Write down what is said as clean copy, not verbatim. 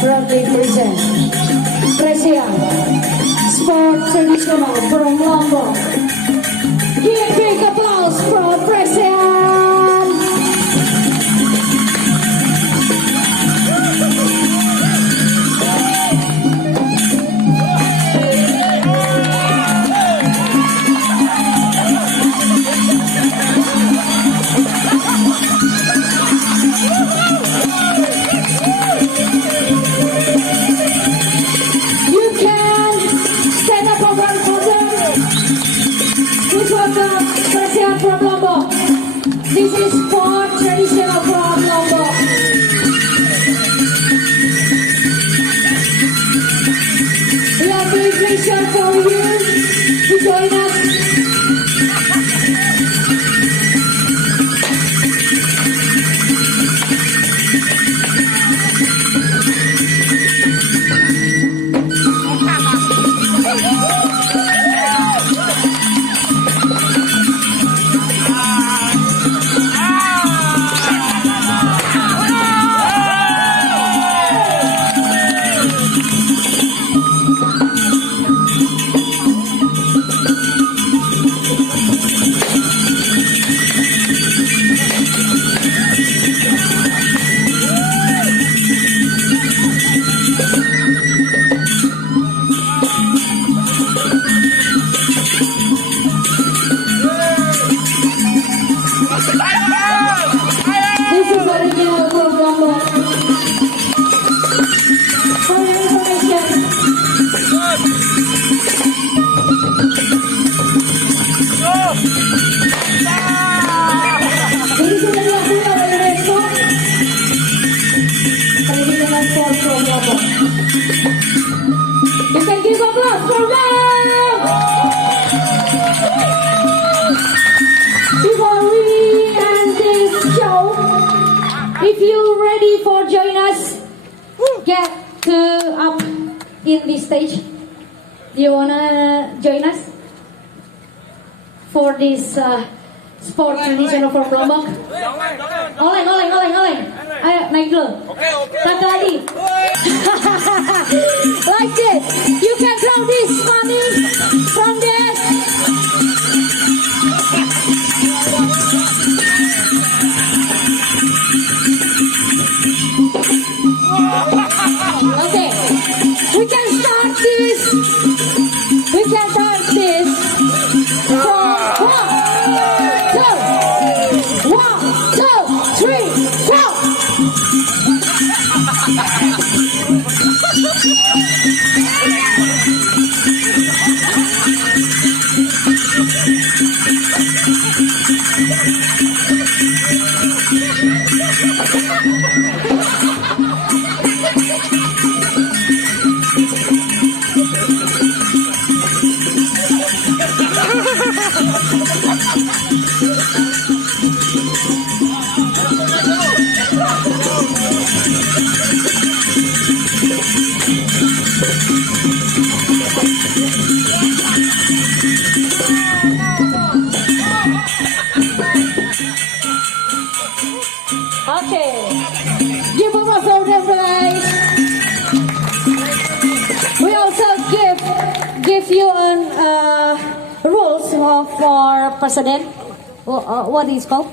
Proudly present Peresean Sport Traditional from Lombok. Give big applause for Peresean. From Lombok. This is sport traditional from Lombok. We have the pleasure for you to join us. You can give applause for them! Before we end this show, if you're ready for join us, get up in this stage. Do you wanna join us for this sport traditional from Lombok? Oleng. Ayo naik dulu. Satu lagi. Like this. You can throw this money from there. Okay. We can start this. From 1, 2, 3, go! Okay, give them a photo, guys. We also give you rules for president. What is called?